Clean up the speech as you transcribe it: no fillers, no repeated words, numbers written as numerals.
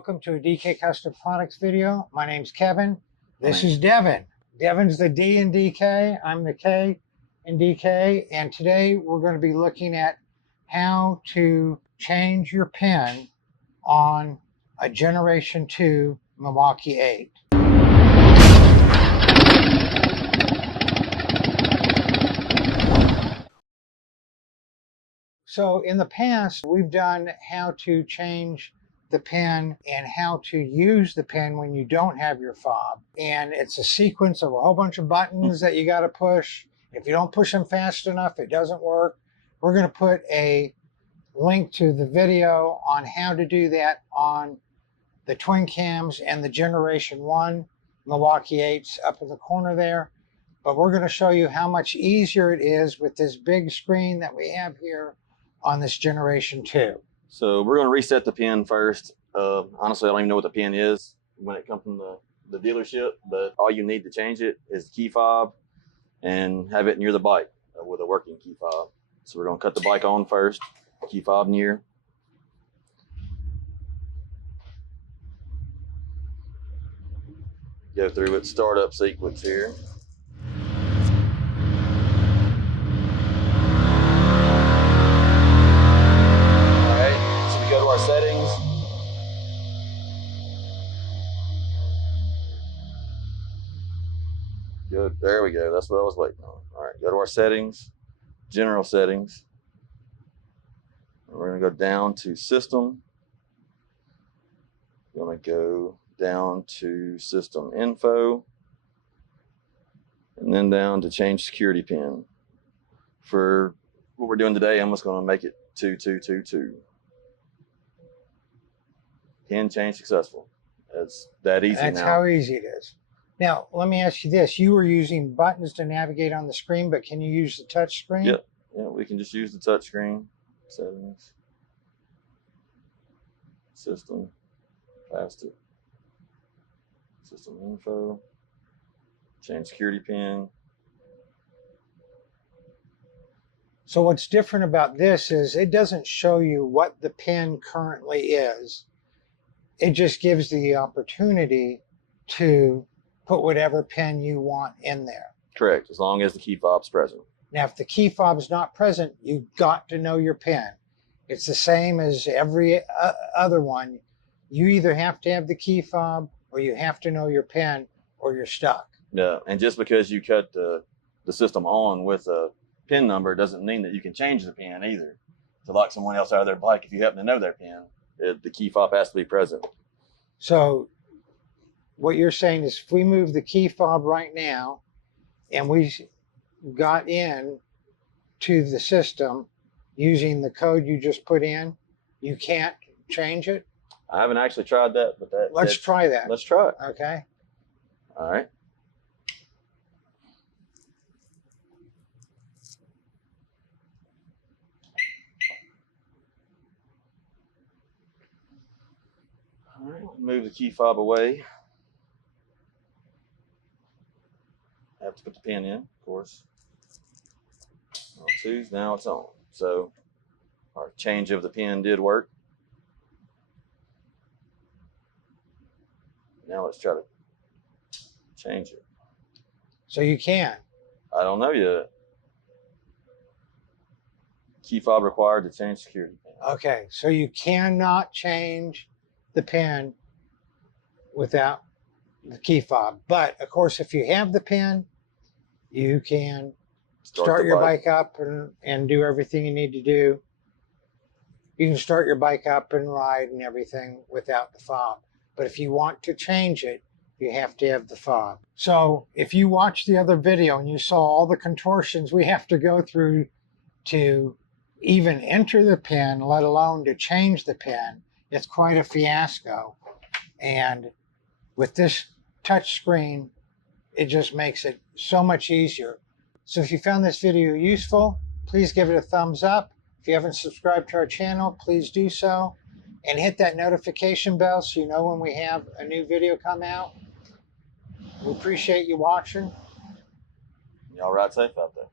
Welcome to a DK Custom Products video. My name's Kevin. This is Devin. Devin's the D in DK. I'm the K in DK. And today we're going to be looking at how to change your pin on a Generation 2 Milwaukee 8. So in the past, we've done how to change the pin and how to use the pin when you don't have your fob. And it's a sequence of a whole bunch of buttons that you got to push. If you don't push them fast enough, it doesn't work. We're going to put a link to the video on how to do that on the twin cams and the Generation 1 Milwaukee 8s up in the corner there. But we're going to show you how much easier it is with this big screen that we have here on this Generation 2. So we're going to reset the pin first. Honestly, I don't even know what the pin is when it comes from the dealership, but all you need to change it is the key fob and have it near the bike with a working key fob. So we're going to cut the bike on first, key fob near. Go through its startup sequence here. Go to our settings. Good, there we go. That's what I was waiting on. All right, go to our settings, general settings. We're gonna go down to system. We're gonna go down to system info, and then down to change security pin. For what we're doing today, I'm just gonna make it 2222. Pin change successful. It's that easy now. That's how easy it is. Now, let me ask you this. You were using buttons to navigate on the screen, but can you use the touch screen? Yep. Yeah, we can just use the touch screen. Settings. System. Faster. System info. Change security pin. So what's different about this is it doesn't show you what the pin currently is. It just gives the opportunity to put whatever pin you want in there. Correct, as long as the key fob's present. Now, if the key fob's not present, you've got to know your pin. It's the same as every other one. You either have to have the key fob or you have to know your pin or you're stuck. Yeah, and just because you cut the system on with a pin number doesn't mean that you can change the pin either. To lock someone else out of their bike, if you happen to know their pin, the key fob has to be present. So what you're saying is if we move the key fob right now and we got in to the system using the code you just put in, you can't change it? I haven't actually tried that, but let's try that. Let's try it. Okay. All right. All right, move the key fob away. I have to put the pin in, of course. On twos, now it's on. So our change of the pin did work. Now let's try to change it. So you can. I don't know yet. Key fob required to change security pin. Okay, so you cannot change the pin without the key fob. But of course, if you have the pin, you can start your bike up and do everything you need to do. You can start your bike up and ride and everything without the fob. But if you want to change it, you have to have the fob. So if you watched the other video and you saw all the contortions we have to go through to even enter the pin, let alone to change the pin, it's quite a fiasco. And with this touch screen, it just makes it so much easier. So if you found this video useful, please give it a thumbs up. If you haven't subscribed to our channel, please do so. And hit that notification bell so you know when we have a new video come out. We appreciate you watching. Y'all ride safe out there.